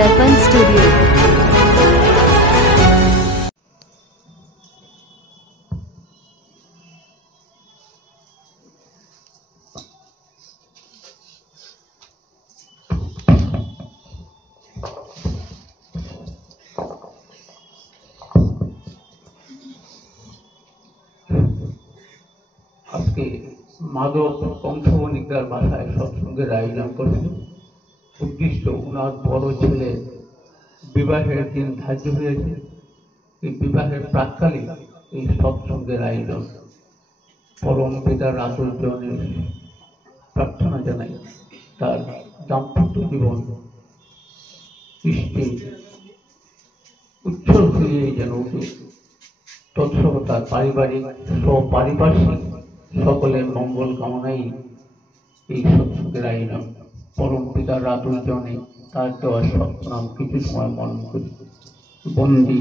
दर्पण स्टूडियो। মাদক কণ্ঠবণিকার ভাষায় সৎসঙ্গের আয়োজন করেছিল। উদ্দেশ্য, ওনার বড় ছেলে বিবাহের দিন ধার্য হয়েছে। এই বিবাহের প্রাক্কালে এই সৎসঙ্গের আয়োজন। পরম পিতার আদর্জনের প্রার্থনা জানাই তার দাম্পত্য জীবন সৃষ্টি উচ্ছল হয়ে যেন উঠে। তৎসহ তার পারিবারিক পারিপার্শ্বিক সকলের মঙ্গল কামনাই এই সৎসঙ্গের আয়োজন। পরম পিতার আদর্জনে তার দেওয়া সৎনাম কিছু সময় মনন করি। বন্দী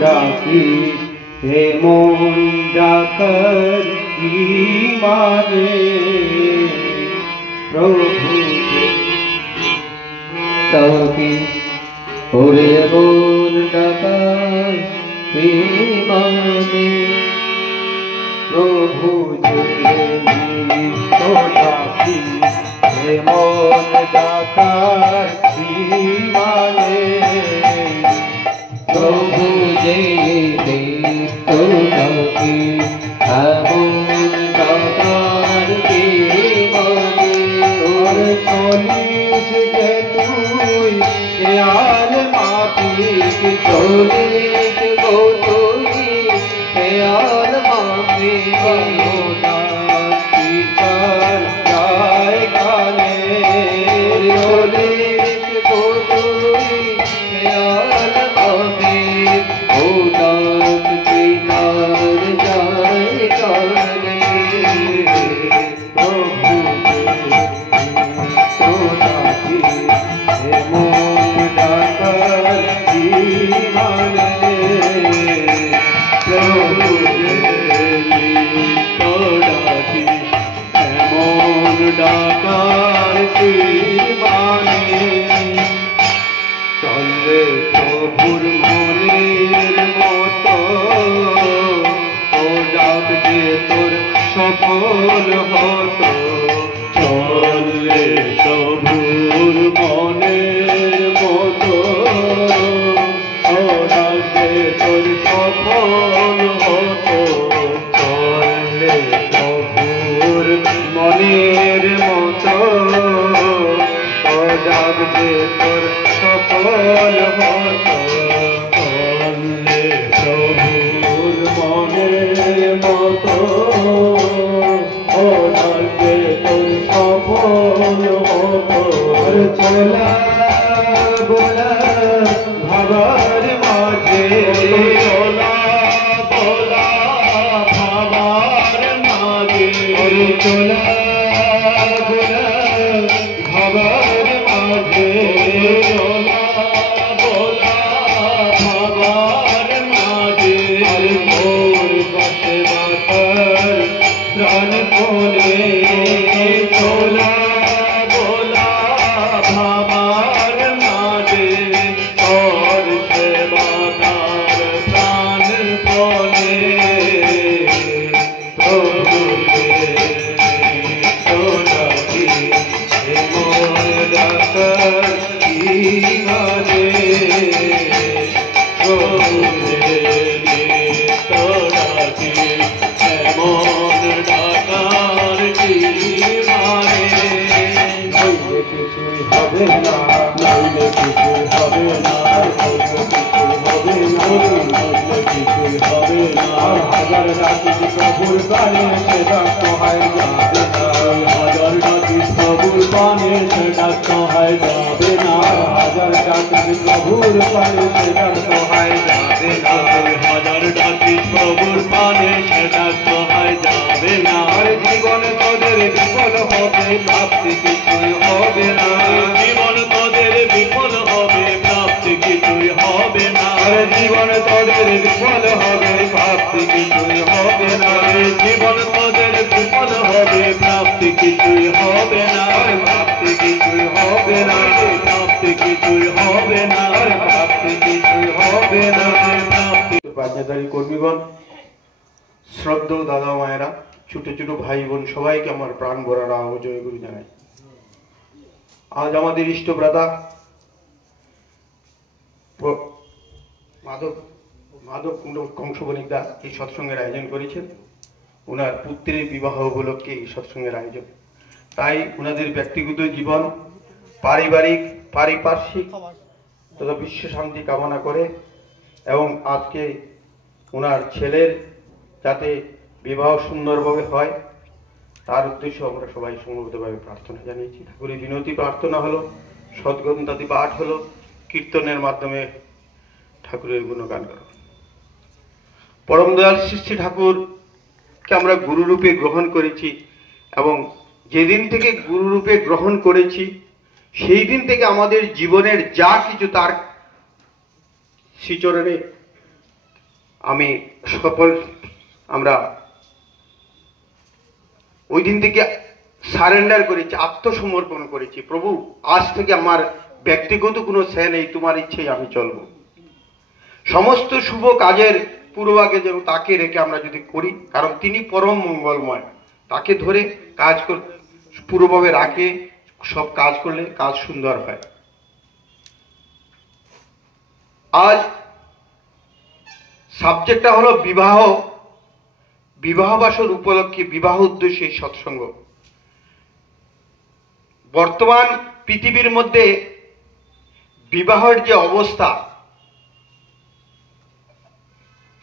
डाकी हे मोहन डाकर मारे प्रभु तवकी ओरे मोहन डाकर मारे प्रभु तो डाकी हे मोहन डाकर मारे प्रभु जय देव तो চলিত গৌতমী হেয়াল মামে বিচার যায় গানে চলিত গৌতমী হেয়াল মামে ভোদাত বিচার যায় গানে প্রভু সোনাকি মন ডাকার জীবনে প্রভু সোনাকি মন ডাকার জীবনে চলে প্রভুর মনের মতো ও ডাক যে তোর সফল হতো চলে প্রভুর মনের মতো ও ডাক যে তোর সফল হতো চলে প্রভুর মনের মতো ও ডাক যে তোর সফল হতো চলে প্রভুর মনের মতো ও ডাক যে তোর সফল হতো চলা বোলা ভাবার মাঝে চলা বোলা ভাবার মাঝে চলা বোলা ভাবার মাঝে চলা বোলা ভাবার মাঝে মোর বসে বাতার প্রাণ পরে চলা বোলা ভাবার মাঝে और সেবাদার প্রাণ পরে প্রভু সোনাকি মন ডাকার জীবনে প্রভু সোনাকি মন ডাকার জীবনে নইলে কিছুই হবে না নইলে কিছুই হবে না নইলে কিছুই হবে না হাজার ডাকি প্রভুর প্রাণে সেটা সহায় যাবে না হাজার ডাকি প্রভুর প্রাণে সেটা সহায় যাবে না হাজার ডাকি প্রভুর প্রাণে সেটা সহায় যাবে না হাজার ডাকি প্রভুর প্রাণে সেটা সহায় যাবে না জীবন তোদের বিফল হবে প্রাপ্তি কিছুই হবে না জীবন তোদের বিফল হবে প্রাপ্তি কিছুই হবে না জীবন তোদের বিফল হবে প্রাপ্তি কিছুই হবে না জীবন তোদের বিফল হবে প্রাপ্তি কিছুই হবে না প্রাপ্তি কিছুই হবে না প্রাপ্তি কিছুই হবে না প্রাপ্তি কিছুই হবে না প্রাপ্তি বাজাদারি কর্মীগণ, শ্রদ্ধেয় দাদা মায়েরা, ছোট ছোট ভাই বোন সবাইকে আমার প্রাণ ভরা ও জয়গুরু জানাই। আজ আমাদের ইষ্ট ব্রাদা মাধব কংসবণিকদা এই সৎসঙ্গের আয়োজন করেছেন। ওনার পুত্রের বিবাহ উপলক্ষে এই সৎসঙ্গের আয়োজন। তাই ওনাদের ব্যক্তিগত জীবন, পারিবারিক, পারিপার্শ্বিক তথা বিশ্ব শান্তি কামনা করে এবং আজকে ওনার ছেলের যাতে বিবাহ সুন্দরভাবে হয় তার উদ্দেশ্যে আমরা সবাই সমবেতভাবে প্রার্থনা জানিয়েছি। ঠাকুরের বিনতি প্রার্থনা হলো, সদ্গ্রন্থাদি পাঠ হলো, কীর্তনের মাধ্যমে ঠাকুরের গুণগান করা। পরম দয়াল শ্রী শ্রী ঠাকুরকে আমরা গুরুরূপে গ্রহণ করেছি এবং যেদিন থেকে গুরুরূপে গ্রহণ করেছি সেই দিন থেকে আমাদের জীবনের যা কিছু তার শ্রীচরণে আমি আমরা ওই দিন থেকে সারেন্ডার করেছি, আত্মসমর্পণ করেছি। প্রভু, আজ থেকে আমার ব্যক্তিগত কোনো সে নেই, তোমার ইচ্ছেই আমি চলবো। সমস্ত শুভ কাজের পূর্বাগে যেন তাকে রেখে আমরা যদি করি, কারণ তিনি পরম মঙ্গলময়, তাকে ধরে কাজ পুরোভাবে রাখে, সব কাজ করলে কাজ সুন্দর হয়। আজ সাবজেক্টটা হলো বিবাহ, বিবাহ বাসর উপলক্ষে, বিবাহ উদ্দেশ্যে সৎসঙ্গ। বর্তমান পৃথিবীর মধ্যে বিবাহের যে অবস্থা,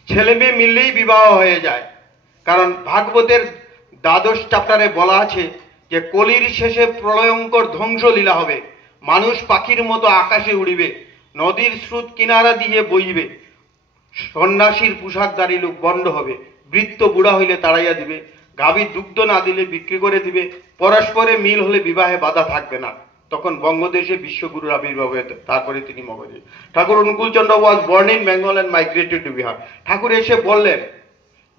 ছেলে মেয়ে মিললেই বিবাহ হয়ে যায়। কারণ ভাগবতের 12 চ্যাপ্টারে বলা আছে যে কলির শেষে প্রলয়ঙ্কর ধ্বংসলীলা হবে, মানুষ পাখির মতো আকাশে উড়িবে, নদীর স্রোত কিনারা দিয়ে বইবে, সন্ন্যাসীর পোশাকধারী লোক বন্ড হবে, বৃত্ত বুড়া হইলে তাড়াইয়া দিবে, গাভীর দুগ্ধ না দিলে বিক্রি করে দিবে, পরস্পরে মিল হলে বিবাহে বাধা থাকবে না। তখন বঙ্গদেশে বিশ্বগুরুর আবির্ভাব হয়ে তারপরে তিনি মগধে। Thakur Anukulchandra was born in Bengal and migrated to Bihar. ঠাকুর এসে বললেন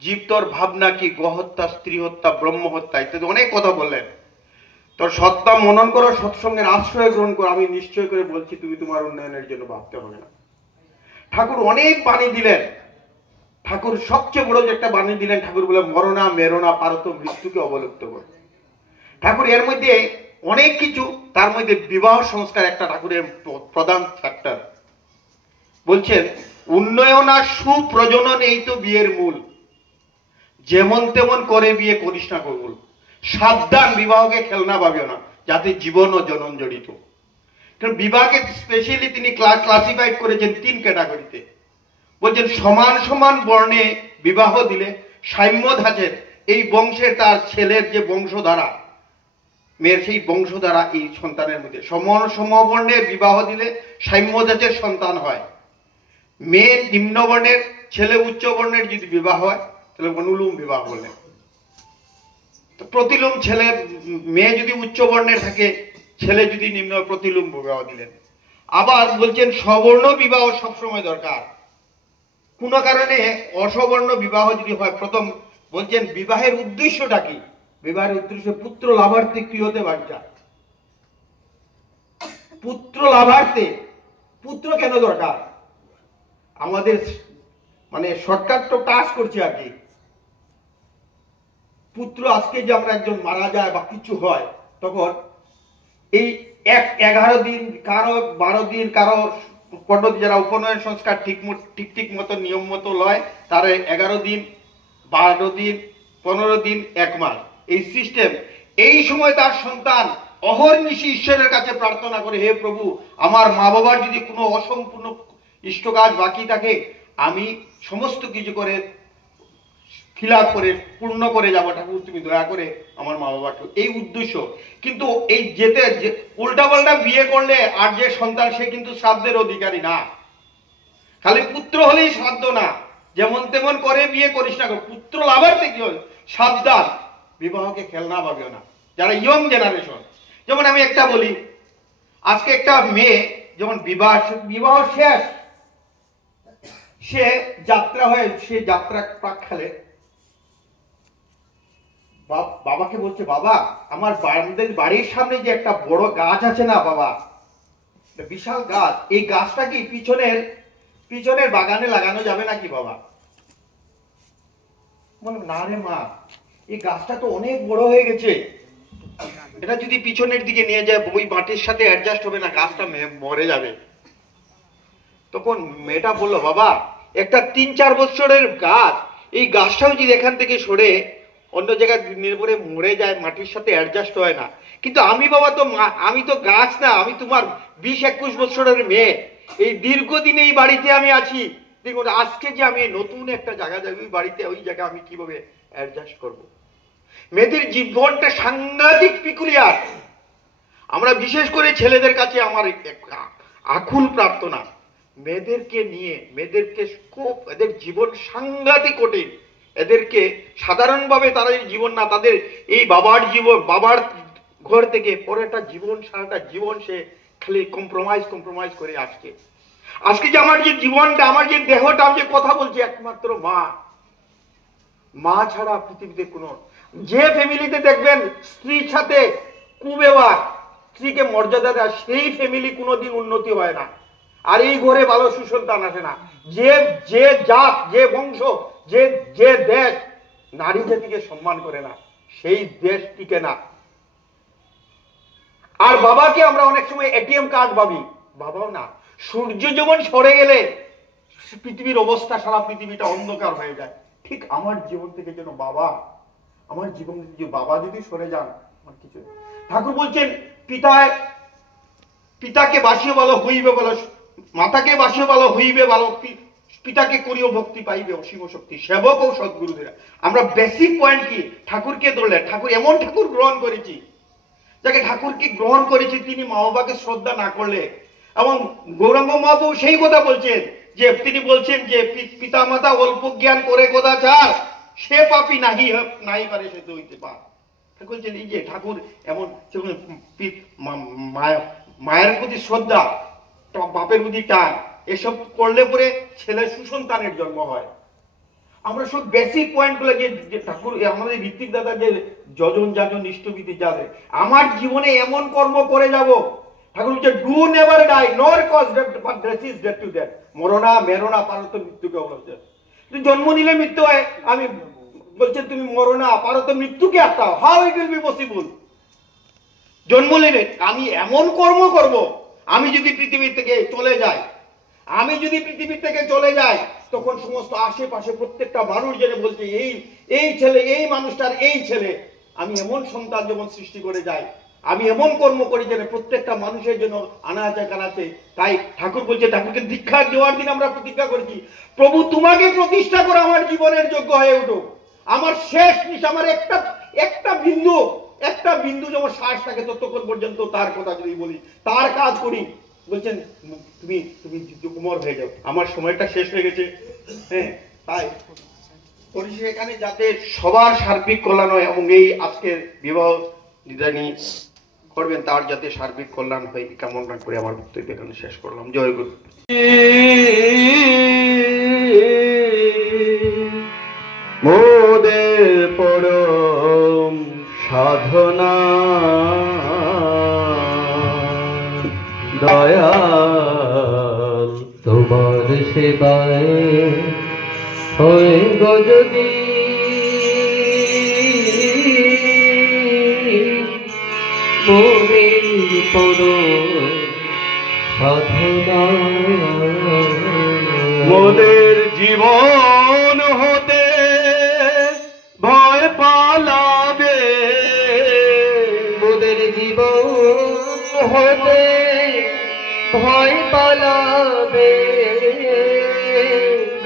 জীব তোর ভাবনা কি, গহত্যা, স্ত্রী হত্যা, ব্রহ্ম হত্যা ইত্যাদি অনেক কথা বললেন। তোর সত্তা মনন করো, সৎসঙ্গের আশ্রয় গ্রহণ করো, আমি নিশ্চয় করে বলছি তুমি তোমার উন্নয়নের জন্য ভাবতে হবে না। ঠাকুর অনেক বাণী দিলেন। ঠাকুর সবচেয়ে বড় যে একটা বাণী দিলেন, ঠাকুর বলে মরণা মেরণা পারত মৃত্যুকে অবলুপ্ত করে। ঠাকুর এর মধ্যে অনেক কিছু, তার মধ্যে বিবাহ সংস্কার একটা ঠাকুরের প্রধান ফ্যাক্টর। বলছেন উন্নয়ন আর সুপ্রজনন এই তো বিয়ের মূল, যেমন তেমন করে বিয়ে করিস না কবুল, সাবধান বিবাহকে খেলনা ভাবিও না, যাতে জীবন ও জনন জড়িত। কারণ বিবাহকে স্পেশালি তিনি ক্লাসিফাইড করেছেন 3 ক্যাটাগরিতে। বলছেন সমান সমান বর্ণে বিবাহ দিলে সাম্য ধাঁচের এই বংশের তার ছেলের যে বংশধারা, মেয়ের সেই বংশধারা এই সন্তানের মধ্যে, সমান সমবর্ণে বিবাহ দিলে সাম্য ধাঁচের সন্তান হয়। মেয়ে নিম্নবর্ণের, ছেলে উচ্চ বর্ণের যদি বিবাহ হয় তাহলে অনুলোম বিবাহ বলে। তো প্রতিলোম, ছেলে মেয়ে যদি উচ্চ বর্ণের থাকে, ছেলে যদি নিম্ন, প্রতিলোম বিবাহ দিলেন। আবার বলছেন সবর্ণ বিবাহ সবসময় দরকার। কোন কারণে অসবর্ণ বিবাহ যদি হয়, প্রথম বলছেন বিবাহের উদ্দেশ্যটা কি? বিবাহের উদ্দেশ্য পুত্র লাভার্থে কি হতে বাঞ্ছা। পুত্র লাভার্থে পুত্র কেন দরকার? আমাদের মানে শর্টকাট তো টাচ করছে আর কি। পুত্র আজকে যে আমরা একজন মারা যায় বা কিছু হয়, তখন এই 11 দিন, কারো 12 দিন, কারো 15 দিন, যারা উপনয়ন সংস্কার ঠিক মতো নিয়ম মতো লয়, তারা 11 দিন, 12 দিন, 15 দিন, 1 মাস, এই সিস্টেম। এই সময় তার সন্তান অহর্নিশি ঈশ্বরের কাছে প্রার্থনা করে, হে প্রভু, আমার মা বাবার যদি কোনো অসম্পূর্ণ ইষ্ট কাজ বাকি থাকে, আমি সমস্ত কিছু করে ফিল আপ করে পূর্ণ করে যাবো, ঠাকুর তুমি দয়া করে আমার মা বাবাকে, এই উদ্দেশ্য। কিন্তু এই যেতে উল্টা পাল্টা বিয়ে করলে আর যে সন্তান, সে কিন্তু শ্রাদ্ধের অধিকারী না। খালি পুত্র হলেই শ্রাদ্ধ না, যেমন তেমন করে বিয়ে করিস না। পুত্র লাভার্থে কি হল, সাবধান, বিবাহকে খেলনা ভাবিও না। যারা ইয়ং জেনারেশন, যেমন আমি একটা বলি, আজকে একটা মেয়ে যেমন বিবাহ শেষ, সে যাত্রা হয়ে, সে যাত্রা প্রাককালে বাবাকে বলছে, বাবা আমার বাড়ির সামনে যে একটা বড় গাছ আছে না বাবা, বিশাল গাছ, এই গাছটা কি পিছনের বাগানে লাগানো যাবে নাকি বাবা? বললাম না রে মা, এই গাছটা তো অনেক বড় হয়ে গেছে, এটা যদি পিছনের দিকে নিয়ে যায় ওই মাটির সাথে অ্যাডজাস্ট হবে না, গাছটা মরে যাবে। তখন মেয়েটা বললো, বাবা একটা 3-4 বছরের গাছ, এই গাছটাও যদি এখান থেকে সরে অন্য জায়গায় নির্ভরে মরে যায়, মাটির সাথে অ্যাডজাস্ট হয় না। কিন্তু আমি বাবা তো আমি তো গাছ না, আমি তোমার 20-21 বছরের মেয়ে, এই দীর্ঘদিন এই বাড়িতে আমি আছি। দেখুন আজকে যে আমি নতুন একটা জায়গা যাই, ওই বাড়িতে, ওই জায়গায় আমি কিভাবে অ্যাডজাস্ট করব? মেয়েদের জীবনটা সাংঘাতিক পিকুলিয়ার। আমরা বিশেষ করে ছেলেদের কাছে আমার আকুল প্রার্থনা, মেয়েদেরকে নিয়ে, মেয়েদেরকে খুব, এদের জীবন সাংঘাতিক কঠিন। এদেরকে সাধারণভাবে তারা এই জীবন না, তাদের এই বাবার জীবন, বাবার ঘর থেকে পরেটা জীবন, সারাটা জীবন সে খালি কম্প্রোমাইজ করে আসছে। আজকে যে আমার যে জীবনটা, আমার যে দেহটা, আমি যে কথা বলছি, একমাত্র মা ছাড়া পৃথিবীতে কোনো, যে ফ্যামিলিতে দেখবেন স্ত্রীর সাথে কুব্যবহার, স্ত্রীকে মর্যাদা দেয়, সেই ফ্যামিলি কোনোদিন উন্নতি হয় না। আর এই ঘরে ভালো সুসন্তান আসে না। যে জাত, যে বংশ, যে দেশ নারী জাতিকে সম্মান করে না, সেই দেশ টিকে না। আর বাবাকে আমরা অনেক সময় এটিএম কার্ড ভাবি, বাবাও না। সূর্য যেমন সরে গেলে পৃথিবীর অবস্থা, সারা পৃথিবীটা অন্ধকার হয়ে যায়, ঠিক আমার জীবন থেকে যেন বাবা, আমার জীবন থেকে বাবা যদি সরে যান, আমার কিছু। ঠাকুর বলছেন পিতাকে বাসিয়ে ভালো হইবে ভালো, মাতাকে বাসিয়ে ভালো হইবে ভালো, পিতাকে করিও ভক্তি পাইবে অসীম শক্তি, সেবক ও সদ্গুরুদের। আমরা বেসিক পয়েন্ট কি, ঠাকুরকে ধরলে ঠাকুর এমন ঠাকুর গ্রহণ করেছি, যাকে ঠাকুরকে গ্রহণ করেছি তিনি মা বাবাকে শ্রদ্ধা না করলে। এবং গৌরাঙ্গ মহাপ্রভু সেই কথা বলছেন যে তিনি বলছেন যে পিতা মাতা অল্প জ্ঞান করে কদাচার, সে পাপী নাহি পারে সে হইতে পার। ঠাকুর বলছেন এই যে ঠাকুর এমন মায়ের প্রতি শ্রদ্ধা, বাপের প্রতি টান, এসব করলে পরে ছেলে সুসন্তানের জন্ম হয়। আমরা সব বেসিক পয়েন্ট গুলো যে ঠাকুর আমাদের ঋত্বিক দাদা যে যজন যাজন ইষ্টবিধি যাবে, আমার জীবনে এমন কর্ম করে যাব, ঠাকুর বলছে do never die nor cause death but death is death to death, মরনা মেরনা পারত মৃত্যুকে অবলম্বন। তুমি জন্ম নিলে মৃত্যু হয়, আমি বলছেন তুমি মরনা পারত মৃত্যুকে আটকাও, how it will be possible. জন্ম নিলে আমি এমন কর্ম করব, আমি যদি পৃথিবী থেকে চলে যাই, আমি যদি পৃথিবী থেকে চলে যাই, তখন সমস্ত আশেপাশে প্রত্যেকটা মানুষ জেনে বলছে এই ছেলে, এই মানুষটার এই ছেলে। আমি এমন সন্তান যেমন সৃষ্টি করে যাই, আমি এমন কর্ম করি যেন প্রত্যেকটা মানুষের জন্য আনাচে কানাচে। তাই ঠাকুর বলছে, ঠাকুরকে দীক্ষা দেওয়ার দিন আমরা প্রতিজ্ঞা করেছি, প্রভু তোমাকে প্রতিষ্ঠা করে আমার জীবনের যোগ্য হয়ে উঠো। আমার শেষ আমার একটা বিন্দু যেমন শ্বাস থাকে ততক্ষণ পর্যন্ত তার কথা যদি বলি, তার কাজ করি। বলছেন তুমি কুমার হয়ে যাও, আমার সময়টা শেষ হয়ে গেছে। হ্যাঁ, তাই করেছি এখানে যাতে সবার সার্বিক কল্যাণ হয়, এবং এই আজকের বিবাহ নিদানি করবেন তার যাতে সার্বিক কল্যাণ হয় কামনা করে আমার বক্তব্য এখানে শেষ করলাম। জয় গুরু। মোদের পরম সাধনা দয়াল তোমার সেবায় হয়ে গো যদি মোদের পরম সাধনা, মোদের জীবন হতে ভয় পালাবে, মোদের জীবন হতে ভয় পালাবে,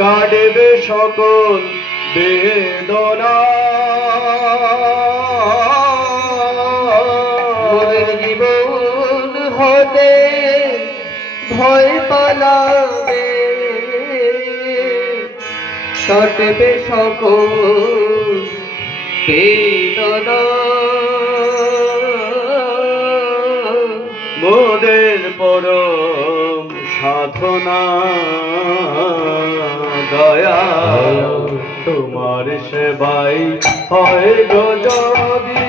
কাটবে সকল বেদনা, মোদের জীবন হতে ভয় পালাবে, কাটবে সকল বেদনা। মোদের পরম সাধনা দয়া তোমার সেবাই হয় গো যদি,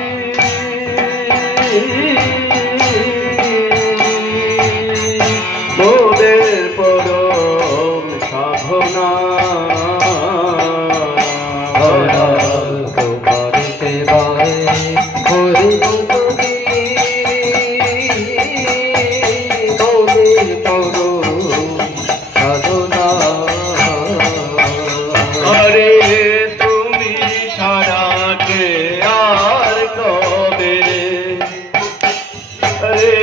মোদের পরম সাধনা তোমার সেবায় হয়ে যদি মোদের পরম সাধনা। আরে তুমি সারা কে আর কবে, আরে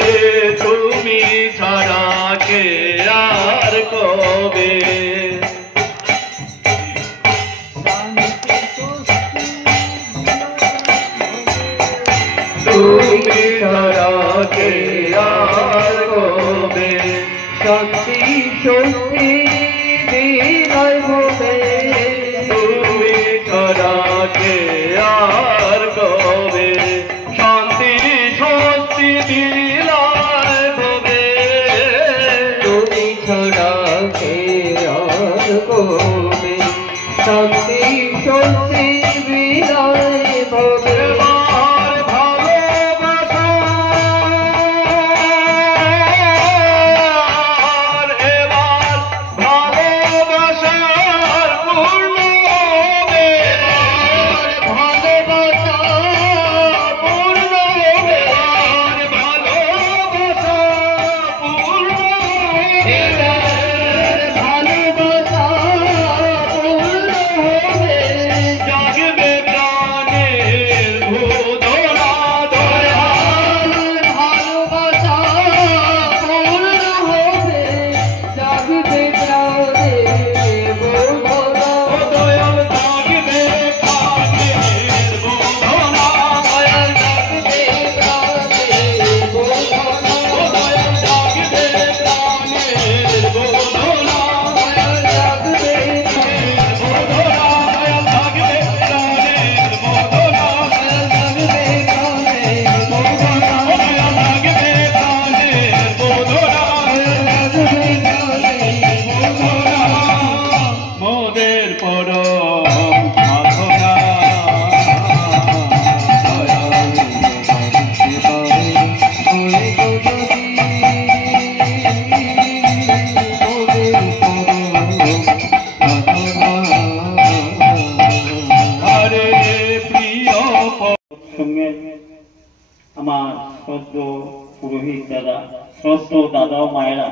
তুমি সারা কে আর কবে, তুমি সারা কে আর কবে, শান্তি শক্তি বিনয় ভবে, তুমি সারা কে আর কবে, শান্তি স্বস্তি বিলায় ভবে, তুমি ছাড়া কে আর কবে, শান্তি শক্তি বিনয় ভবে। এবার ভালোবাসার পূর্ণ হবে, ভালোবাসা পূর্ণ হবে, ভালোবাসা পূর্ণ হবে, ভালোবাসা পূর্ণ হবে, জাগবে প্রাণের বোনেরা, শ্রদ্ধ দাদা ও মায়েরা,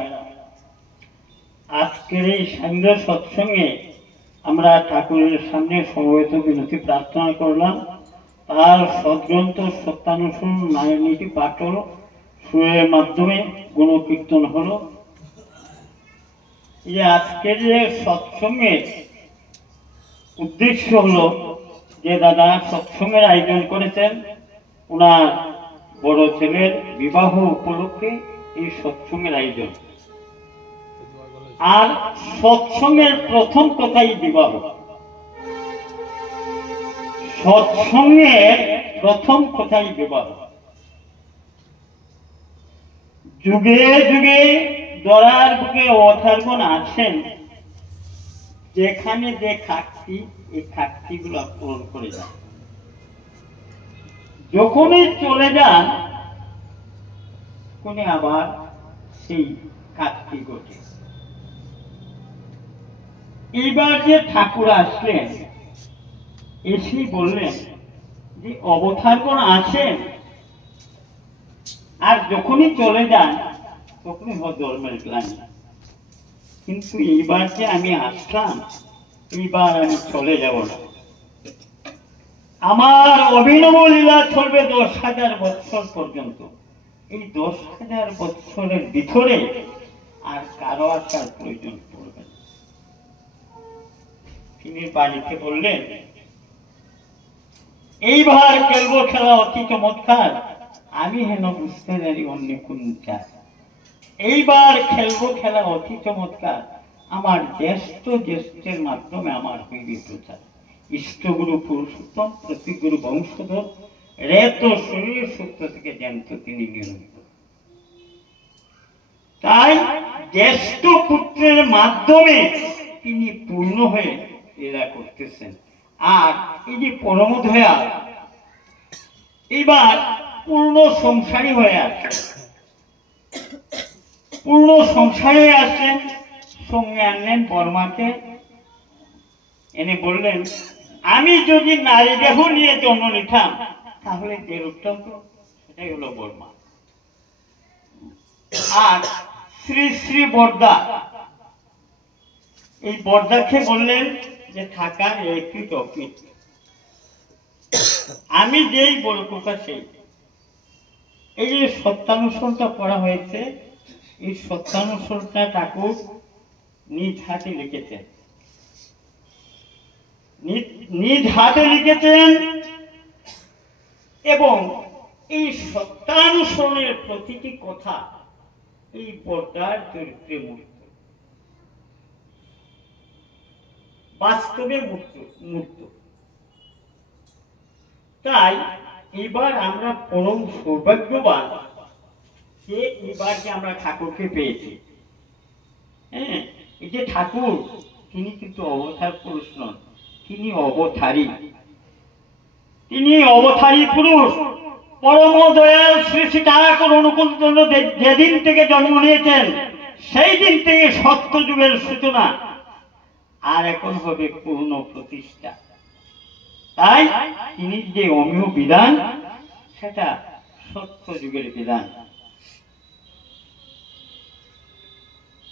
আজকের এই সান্ধ্য সৎসঙ্গে আমরা ঠাকুরের সামনে সমবেত বিনতি প্রার্থনা করলাম। তার সদ্গ্রন্থ সত্যানুসরণ নায়ের নীতি পাঠ হলো, সুরের মাধ্যমে গুণকীর্তন হলো। এই আজকের যে সৎসঙ্গের উদ্দেশ্য হলো যে দাদা সৎসঙ্গের আয়োজন করেছেন, ওনার বড় ছেলের বিবাহ উপলক্ষে এই সৎসঙ্গের আয়োজন। আর সৎসঙ্গের প্রথম কথাই বিবাহ। সৎসঙ্গের প্রথম কথাই বিবাহ। যুগে যুগে দরার বুকে অথার্গণ আছেন, যেখানে যে খাকতি, এই খাকতি গুলো পূরণ করে যান। যখনই চলে যান কোনে আবার সেই খাকতি ঘটে। এইবার যে ঠাকুর আসলেন, এসে বললেন যে অবতারগণ আছেন, আর যখনই চলে যান তখনই ধর্মের গ্লানি। কিন্তু এইবার যে আমি আসলাম, এইবার আমি চলে যাব না। আমার অভিনব লীলা চলবে 10,000 বৎসর পর্যন্ত। এই 10,000 বৎসরের ভিতরে আর কারো আসার প্রয়োজন পড়বে না। তিনি বাড়িতে বললেন, এইবার খেলবো খেলা অতি চমৎকার, আমি হেন বুঝতে জানি অন্য কোন চাষ। এইবার খেলবো খেলা অতি চমৎকার, আমার জ্যেষ্ঠের মাধ্যমে আমার হইবে প্রচার। ইষ্টগুরু পুরুষোত্তম, প্রতিগুরু বংশধর, রেত শরীর সূত্র থেকে জ্যান্ত তিনি নিয়মিত। তাই জ্যেষ্ঠ পুত্রের মাধ্যমে তিনি পূর্ণ হয়ে লীলা করতেছেন। আর এই যে পরমধয়া এবার পূর্ণ সংসারী হয়ে আসেন। পূর্ণ সংসারী হয়ে আসেন, সঙ্গে আনলেন বর্মাকে। এনে বললেন, আমি যদি নারী দেহ নিয়ে জন্ম নিতাম তাহলে যে রূপটা হতো সেটাই হলো বর্মা। আর শ্রী শ্রী বর্দা, এই বর্দাকে বললেন যে থাকার একৃত অকৃত, আমি যেই বড় কোকা সেই। এই যে সত্যানুসরণটা করা হয়েছে, এই সত্যানুসরণটা ঠাকুর নিজ হাতে লিখেছেন। নিজ হাতে লিখেছেন এবং এই সত্যানুসরণের প্রতিটি কথা এই বর্দার চরিত্রে মূর্ত, বাস্তবে মূর্ত। তাই এবার আমরা পরম সৌভাগ্যবান যে এবার যে আমরা ঠাকুরকে পেয়েছি। হ্যাঁ, এই যে ঠাকুর, তিনি কিন্তু অবতার পুরুষ নন, তিনি অবতারী। তিনি অবতারী পুরুষ। পরম দয়াল শ্রী শ্রী ঠাকুর অনুকূল চন্দ্র যেদিন থেকে জন্ম নিয়েছেন, সেই দিন থেকে সত্য যুগের সূচনা, আর এখন হবে পূর্ণ প্রতিষ্ঠা। তাই তিনি যে অমীয় বিধান, সেটা সত্য যুগের বিধান।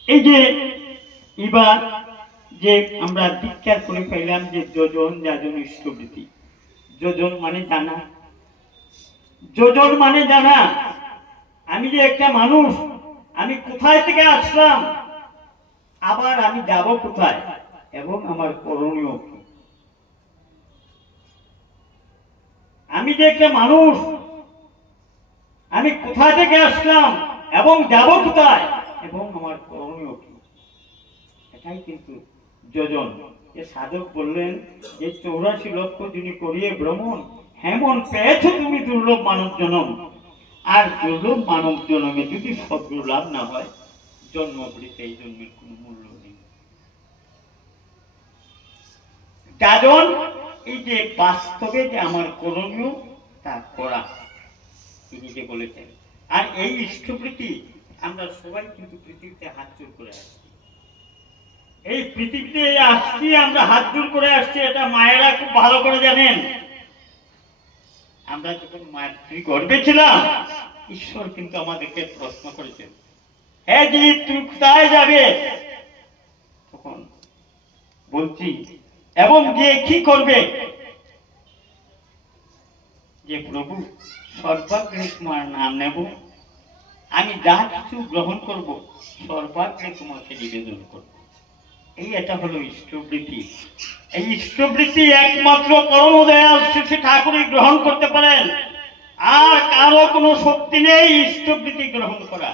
এই যে এবার যে আমরা দীক্ষার করে পাইলাম যে যোজন যাজন ইষ্টবৃত্তি। যোজন মানে জানা, যোজন মানে জানা। আমি যে একটা মানুষ, আমি কোথায় থেকে আসলাম, আবার আমি যাব কোথায়, এবং আমার করণীয় কি। আমি যে একটা মানুষ, আমি কোথা থেকে আসলাম এবং যাব কোথায় এবং আমার করণীয় কি, এটাই কিন্তু যোজন। সাধক বললেন যে 84 লক্ষ যিনি করিয়ে ভ্রমণ, হেমন পেয়েছ তুমি দুর্লভ মানব জনম। আর দুর্লভ মানব জনমে যদি সদ্গুরু লাভ না হয়, জন্মবৃত্তে এই জন্মের কোন মূল্য নেই। যাজন এই যে বাস্তবে যে আমার করণীয় তা করা, তিনি যে বলেছেন। আর এই ইষ্টপ্রীতি আমরা সবাই কিন্তু পৃথিবীতে হাত জোর করে আসছি। এই পৃথিবীতে আসছি, আমরা হাত জোর করে আসছি, এটা মায়েরা খুব ভালো করে জানেন। আমরা যখন মাতৃ গর্ভে ছিলাম, ঈশ্বর কিন্তু আমাদেরকে প্রশ্ন করেছেন, হে জীব তুমি কোথায় যাবে? তখন বলছি এবং যে কি করবে, যে প্রভু সর্বাগ্রে তোমার নাম নেব, আমি যা কিছু গ্রহণ করব সর্বাগ্রে তোমাকে নিবেদন করব। এটা হলো ইষ্টবৃত্তি। এই ইষ্টবৃত্তি একমাত্র পরম দয়াল শ্রী ঠাকুরই গ্রহণ করতে পারেন, আর কারো কোনো শক্তি নেই ইষ্টবৃত্তি গ্রহণ করা।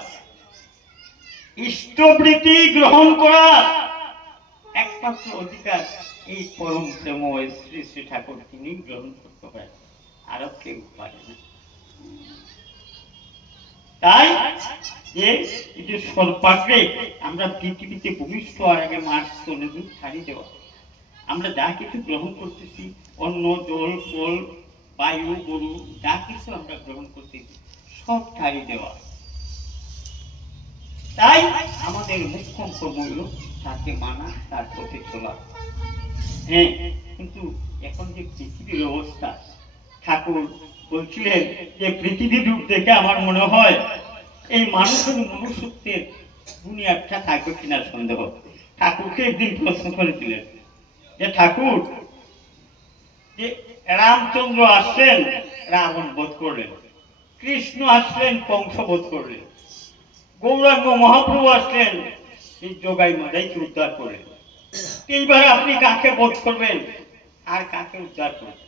ইষ্টবৃত্তি গ্রহণ করা একমাত্র অধিকার এই পরম প্রেমময় শ্রী শ্রী ঠাকুর তিনি গ্রহণ করতে পারেন, আরো কেউ পারে না। তাই যে সর্বাগ্রে আমরা পৃথিবীতে ভূমিষ্ঠ হওয়ার আগে মাছ চলে দুধ ছাড়ি দেওয়া, আমরা যা কিছু গ্রহণ করতেছি, অন্ন, জল, ফল, বায়ু, গরু, যা কিছু আমরা গ্রহণ করতেছি সব ছাড়ি দেওয়া। তাই আমাদের মুখ্য কর্ম হলো তাকে মানা, তার পথে চলা। হ্যাঁ, কিন্তু এখন যে পৃথিবীর অবস্থা, ঠাকুর বলছিলেন যে পৃথিবীর রূপ দেখে আমার মনে হয় এই মানুষের মনুষ্যত্বের দুনিয়াটা থাকবে কিনা সন্দেহ। ঠাকুরকে একদিন প্রশ্ন করেছিলেন যে ঠাকুর, যে রামচন্দ্র আসলেন রাবণ বধ করলেন, কৃষ্ণ আসলেন কংস বধ করলেন, গৌরাঙ্গ মহাপ্রভু আসলেন এই যোগাই মাদাইকে উদ্ধার করলেন, এইবার আপনি কাকে বধ করবেন আর কাকে উদ্ধার করবেন?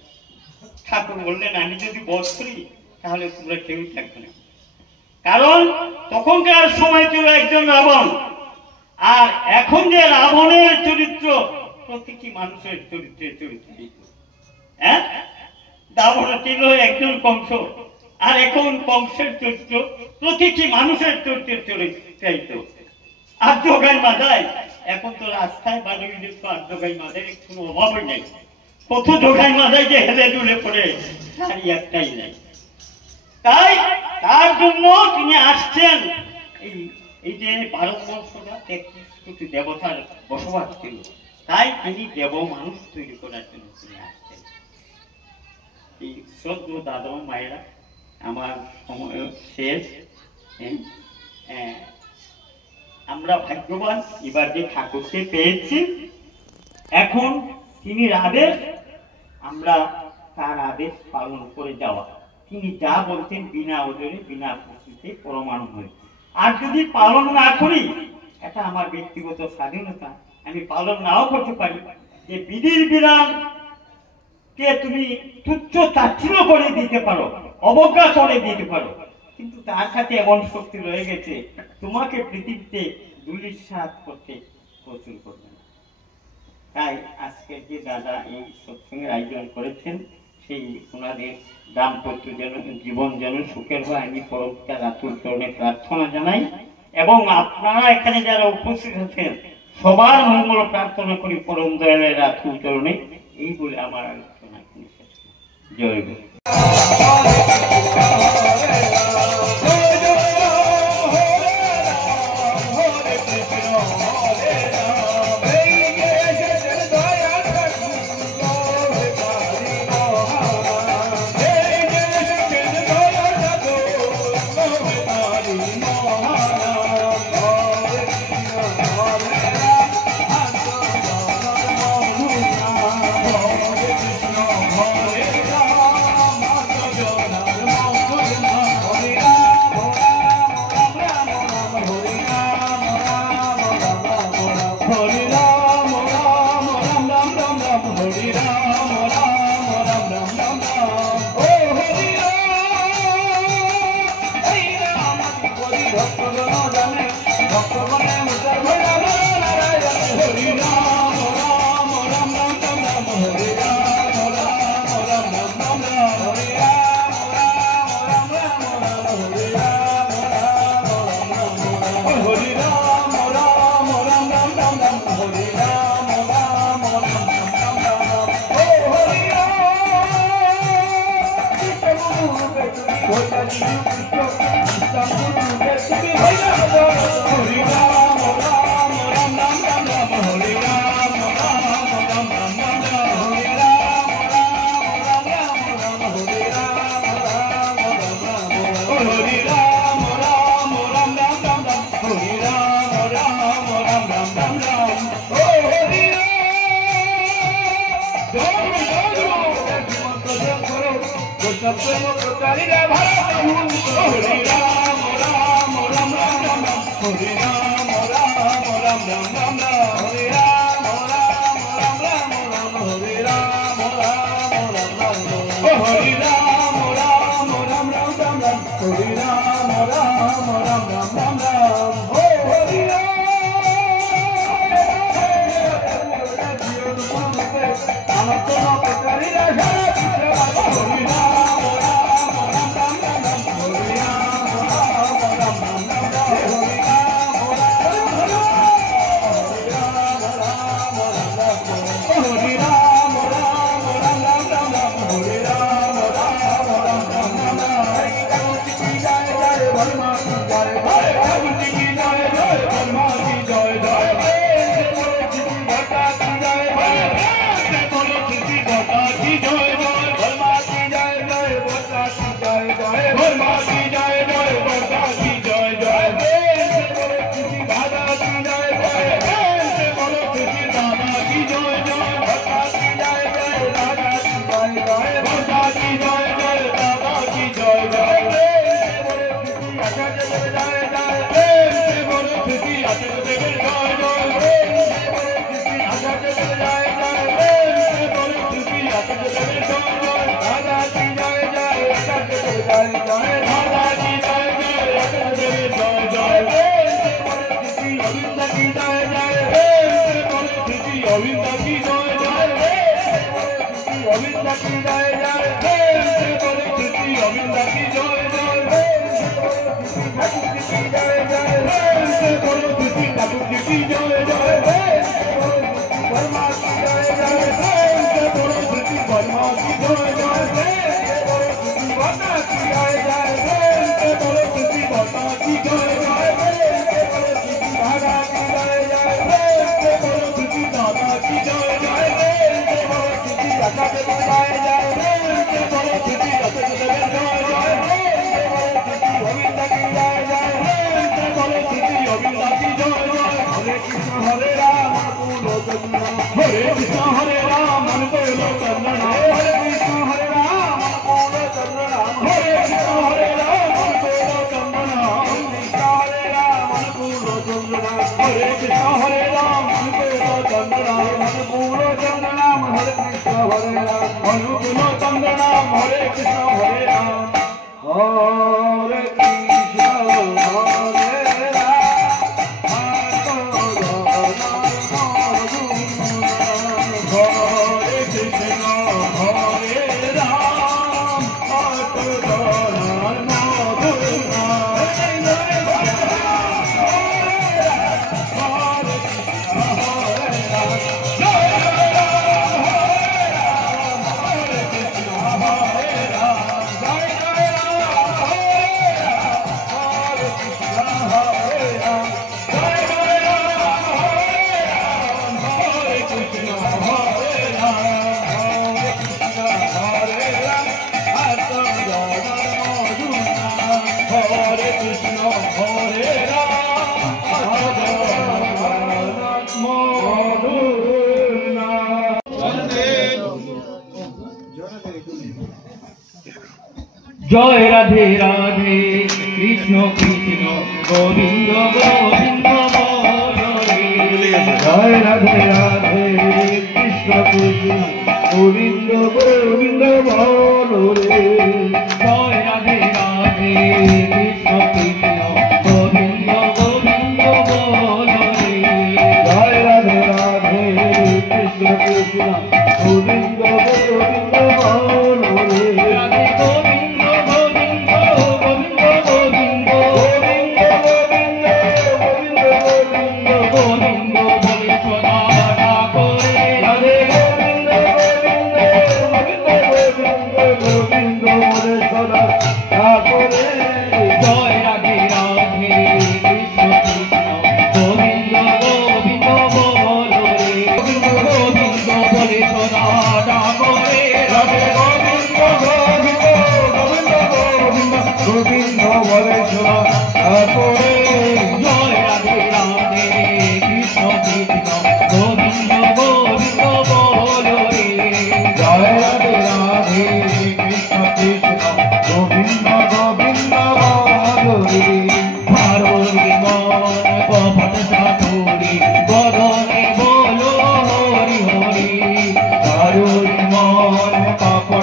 ঠাকুর বললেন, আমি যদি বধ করি তাহলে তোমরা কেউই থাকবে না, কারণ তখনকার সময় ছিল একজন রাবণ, আর এখন যে রাবণের চরিত্র প্রতিটি মানুষের চরিত্রের চরিত্র। হ্যাঁ, রাবণ ছিল একজন কংস, আর এখন কংসের চরিত্র প্রতিটি মানুষের চরিত্রের চরিত্র। আর যোগাই মাদায় এখন তো রাস্তায় বাজারে দেখতো, আর যোগাই মাদায় কোনো অভাবই নেই। কত যোগাই মাদায় যে হেলে ডুলে পড়ে তারই একটাই নাই। তাই তার জন্য তিনি আসছেন। এই যে ভারতবর্ষটা 33 কোটি দেবতার বসবাস ছিল, তাই তিনি দেব মানুষ তৈরি করার জন্য তিনি আসছেন। এই শ্রদ্ধ দাদা মায়েরা, আমার সময় শেষ। আমরা ভাগ্যবান এবার যে ঠাকুরকে পেয়েছি। এখন তিনি আদেশ, আমরা তার আদেশ পালন করে যাওয়া। তিনি যা বলতেন বিনা ওজনে বিনা প্রস্তুতে পরমাণু হয়। আর যদি পালন না করি, এটা আমার ব্যক্তিগত স্বাধীনতা, আমি পালন নাও করতে পারি। যে বিধির বিধান কে তুমি তুচ্ছ তাচ্ছিল্য করে দিতে পারো, অবজ্ঞা করে দিতে পারো, কিন্তু তার সাথে এমন শক্তি রয়ে গেছে তোমাকে পৃথিবীতে দুলিশ্বাস করতে প্রচুর করবে না। তাই আজকে যে দাদা এই সৎসঙ্গের আয়োজন করেছেন, সেই ওনাদের দাম্পত্য জীবন যেন সুখের হয়, আমি পরবর্তী রাতুল চরণে প্রার্থনা জানাই। এবং আপনারা এখানে যারা উপস্থিত আছেন সবার মঙ্গল প্রার্থনা করি পরম দয়ালের রাতুল চরণে। এই বলে আমার আলোচনা জয় গুরু। जय राधे राधे कृष्ण कृष्ण गोविंद गोविंद जय राधे राधे कृष्ण कृष्ण गोविंद गोविंद बोलो रे जय राधे राधे कृष्ण कृष्ण गोविंद गोविंद बोलो रे जय राधे राधे कृष्ण कृष्ण गोविंद गोविंद बोलो रे राधे गोविंद